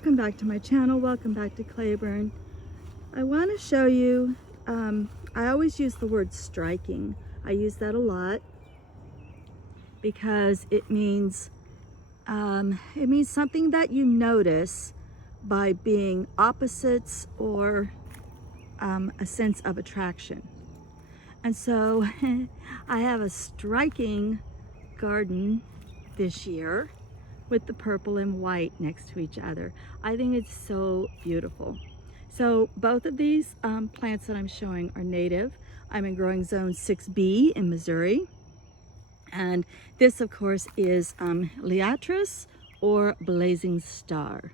Welcome back to my channel. Welcome back to Claiborne. I want to show you, I always use the word striking. I use that a lot because it means something that you notice by being opposites or a sense of attraction. And so I have a striking garden this year with the purple and white next to each other. I think it's so beautiful. So both of these plants that I'm showing are native. I'm in growing zone 6B in Missouri. And this, of course, is Liatris or Blazing Star.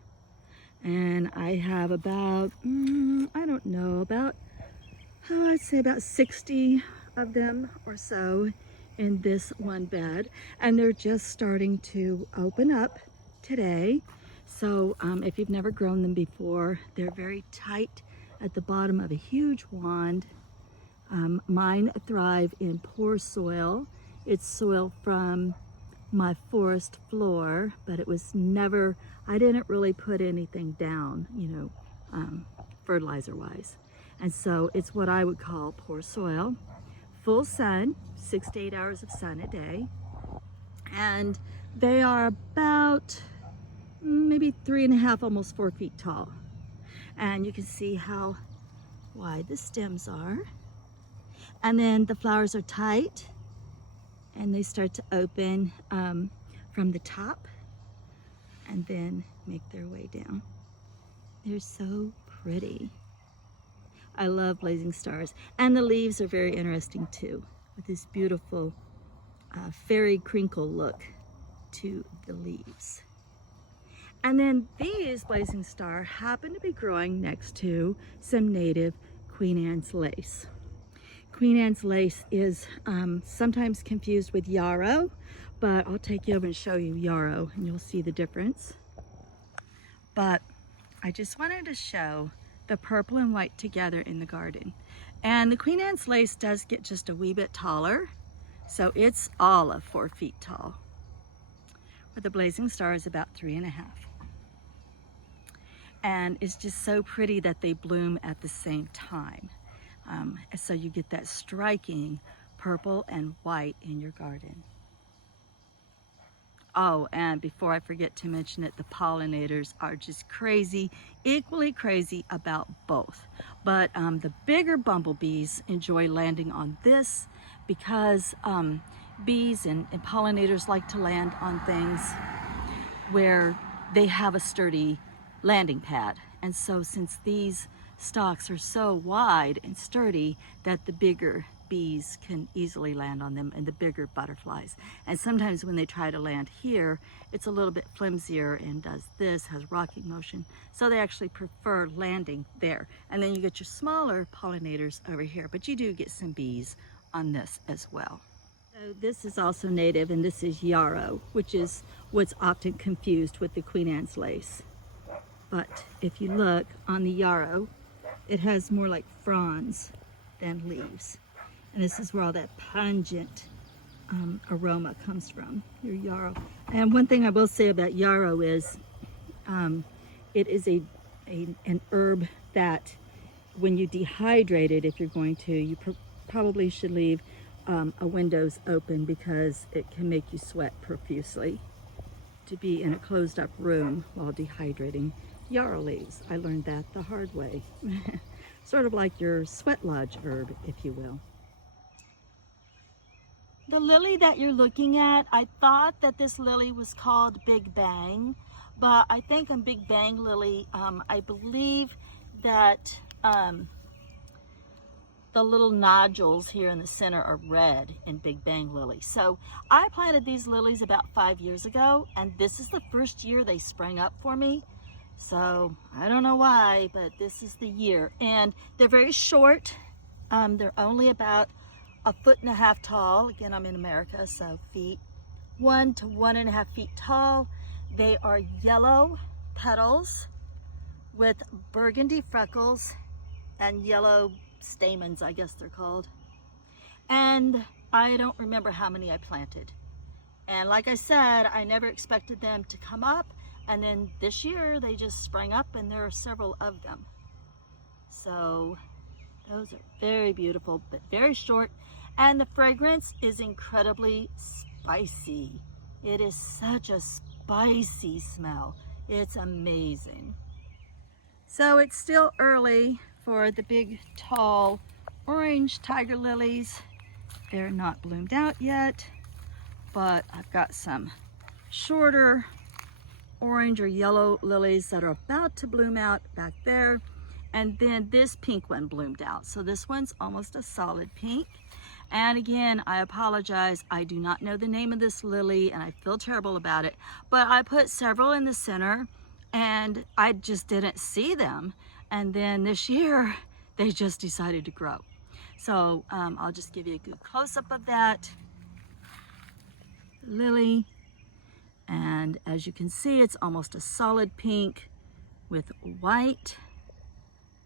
And I have about, I'd say about 60 of them or so in this one bed, and they're just starting to open up today. So if you've never grown them before, they're very tight at the bottom of a huge wand. Mine thrive in poor soil. It's soil from my forest floor, but it was never, I didn't really put anything down, fertilizer wise. And so it's what I would call poor soil. Full sun, 6 to 8 hours of sun a day. And they are about maybe 3.5, almost 4 feet tall. And you can see how wide the stems are. And then the flowers are tight and they start to open from the top and then make their way down. They're so pretty. I love blazing stars. And the leaves are very interesting too, with this beautiful fairy crinkle look to the leaves. And then these blazing star happen to be growing next to some native Queen Anne's lace. Queen Anne's lace is sometimes confused with yarrow, but I'll take you over and show you yarrow and you'll see the difference. But I just wanted to show the purple and white together in the garden. And the Queen Anne's lace does get just a wee bit taller, so it's all of 4 feet tall. But the blazing star is about 3.5. And it's just so pretty that they bloom at the same time. So you get that striking purple and white in your garden. Oh, and before I forget to mention it, the pollinators are just crazy, equally crazy about both. But the bigger bumblebees enjoy landing on this because bees and pollinators like to land on things where they have a sturdy landing pad. And so since these stalks are so wide and sturdy that the bigger bees can easily land on them and the bigger butterflies. And sometimes when they try to land here, it's a little bit flimsier and does this, has rocking motion. So they actually prefer landing there. And then you get your smaller pollinators over here, but you do get some bees on this as well. So this is also native, and this is yarrow, which is what's often confused with the Queen Anne's lace. But if you look on the yarrow, it has more like fronds than leaves. And this is where all that pungent aroma comes from, your yarrow. And one thing I will say about yarrow is it is an herb that when you dehydrate it, if you're going to, you probably should leave a windows open because it can make you sweat profusely to be in a closed up room while dehydrating yarrow leaves. I learned that the hard way. Sort of like your sweat lodge herb, if you will. The lily that you're looking at, I thought that this lily was called Big Bang, but I think a Big Bang lily, I believe that the little nodules here in the center are red in Big Bang lily. So I planted these lilies about 5 years ago, and this is the first year they sprang up for me. So I don't know why, but this is the year. And they're very short. They're only about 1.5 feet tall. Again, I'm in America, so feet 1 to 1.5 feet tall. They are yellow petals with burgundy freckles and yellow stamens, I guess they're called. And I don't remember how many I planted. And like I said, I never expected them to come up. And then this year they just sprang up and there are several of them. So those are very beautiful, but very short. And the fragrance is incredibly spicy. It is such a spicy smell. It's amazing. So it's still early for the big, tall, orange tiger lilies. They're not bloomed out yet, but I've got some shorter orange or yellow lilies that are about to bloom out back there. And then this pink one bloomed out. So this one's almost a solid pink. And again, I apologize. I do not know the name of this lily and I feel terrible about it. But I put several in the center and I just didn't see them. And then this year, they just decided to grow. So I'll just give you a good close-up of that lily. And as you can see, it's almost a solid pink with white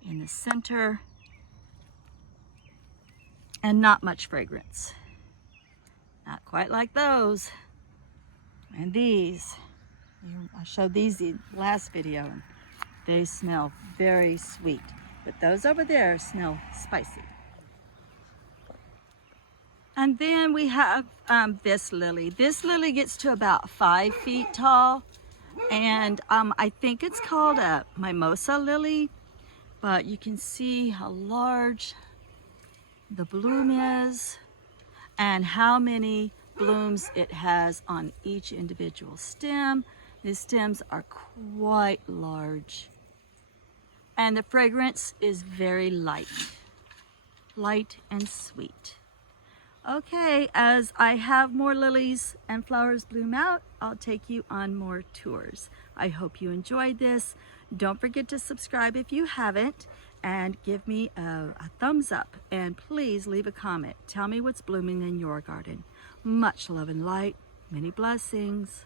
in the center and not much fragrance. Not quite like those. And these, I showed these in the last video and they smell very sweet. But those over there smell spicy. And then we have this lily. This lily gets to about 5 feet tall. And I think it's called a mimosa lily. But you can see how large the bloom is and how many blooms it has on each individual stem. The stems are quite large. And the fragrance is very light and sweet. Okay, as I have more lilies and flowers bloom out, I'll take you on more tours. I hope you enjoyed this. Don't forget to subscribe if you haven't, and give me a thumbs up, and please leave a comment. Tell me what's blooming in your garden. Much love and light. Many blessings.